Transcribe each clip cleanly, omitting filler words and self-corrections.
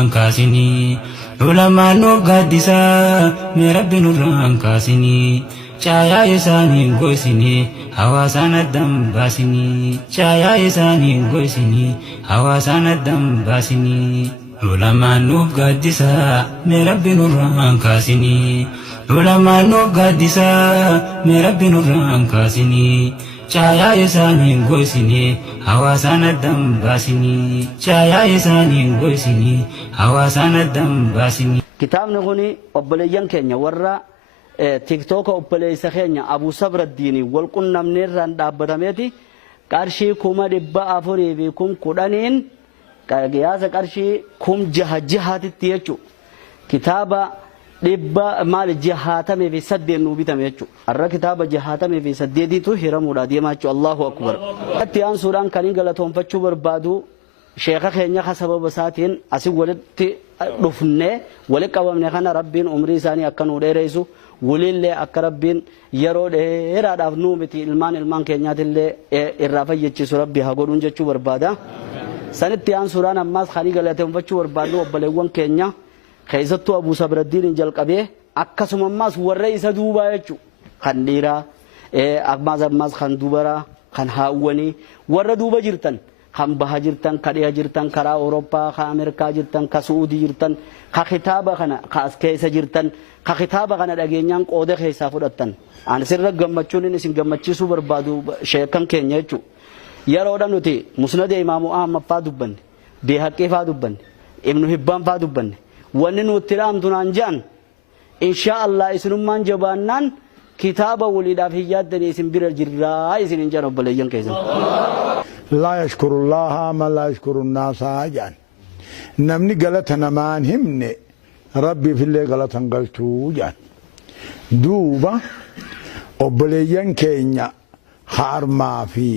nurraan kaasini ulamaan nuuf gaaddisaa mee rabbi nurraan kaasini caayaa isaanii goysini hawaasaan addaan baasini caayaa isaanii goysini hawaasaan addaan baasini ulamaan nuuf gaaddisaa mee rabbi nurraan kaasini ulamaan nuuf gaaddisaa mee rabbi nurraan kaasini caayaa isaanii goysini hawaasaan addaan baasini caayaa isaanii goysini hawaasaan addaan baasini. Kitaabni kuni obboleeyyan keenya warra tiktoka obboleessa keenya Abuu Sabraddiin wal qunnamneerraan dhaabbatameeti qarshii 410,000 qiyaasa qarshii 6,600tti jechuudha. Kitaaba dhibba maal 68 nuu bitame jechuudha. Har'a kitaaba 68tu hiramuudha deemaa jechuudha. Allahu akbar. Itti aansuudhaan kan galatoonfachuu barbaadu sheekha keenya ka sababa isaatiin asii walitti dhufne walitti qabamne kana rabbiin umrii isaanii akka nuu dheereessu walillee akka rabbiin yeroo dheeraadhaaf nuu miti ilmaan keenyaatillee irraa fayyachiisu rabbi haa godhuun jechuu barbaada. Sanitti aansuudhaan ammaas kan galatoonfachuu barbaadu obboleewwan keenya keessattuu Abuu Sabraddiin jalqabee akkasuma ammaas warra isa duubaa jechuudha. Kan dhiiraa ammaas kan dubaraa kan haawwanii warra duuba jirtan kan baha jirtan kan dhiyaa jirtan karaa Awurooppaa kan Ameerikaa jirtan kan Suudii jirtan kan kitaaba kana as keessa jirtan kan kitaaba kana dhageenyaan qooda keessaa fudhattan ani sirra gammachuun isin gammachiisuu barbaadu sheekan keenya jechuudha. Yeroodha nuti musnada Imaamu Ahmad faa dubbanne Beehaqii faa dubbanne Ibnu Hibbaan faa dubbanne wanni nuti dhaamtunaan jaan insha Allah isinummaan jabaannaan kitaaba waliidhaaf hiyyaaddan isin bira jirraa isin hin jaan obboleeyyan keessan. لا يشكر الله ما لا يشكر الناس جان نمني غلط نمان همني ربي في اللي غلط انقلتو جان دوبا وبليان كينيا خارما في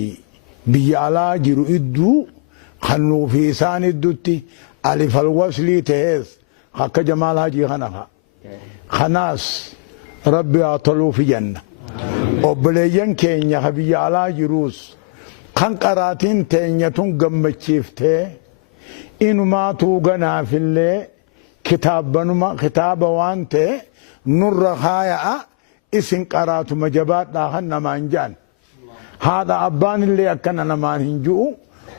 بيالا جرو ادو خنو في سان الدوتي الف الوصلي تهز حق جمال هاجي خنخا خناس ربي اطلو في جنة وبليان كينيا بيالا جروس kan qaraatiin teenyatun gammachiiftee inumaa tuuganaa fillee kitaaba waan ta'e nurra haaya'a isin qaraatuma jabaadhaa kan namaan jaan haadha abbaan illee akkana namaan hin ji'u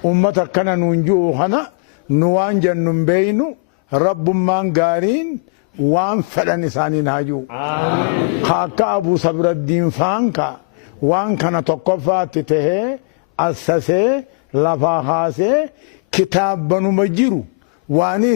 ummata akkana nuun ji'u kana nu waan jennu hin beeynu rabbummaan gaariin waan fedhan isaaniin haa ji'u akka Abuu Sabraddiin faanka waan kana tokkoffaatti tahee أسسه لفاخاسه كتاب بنو مجرو واني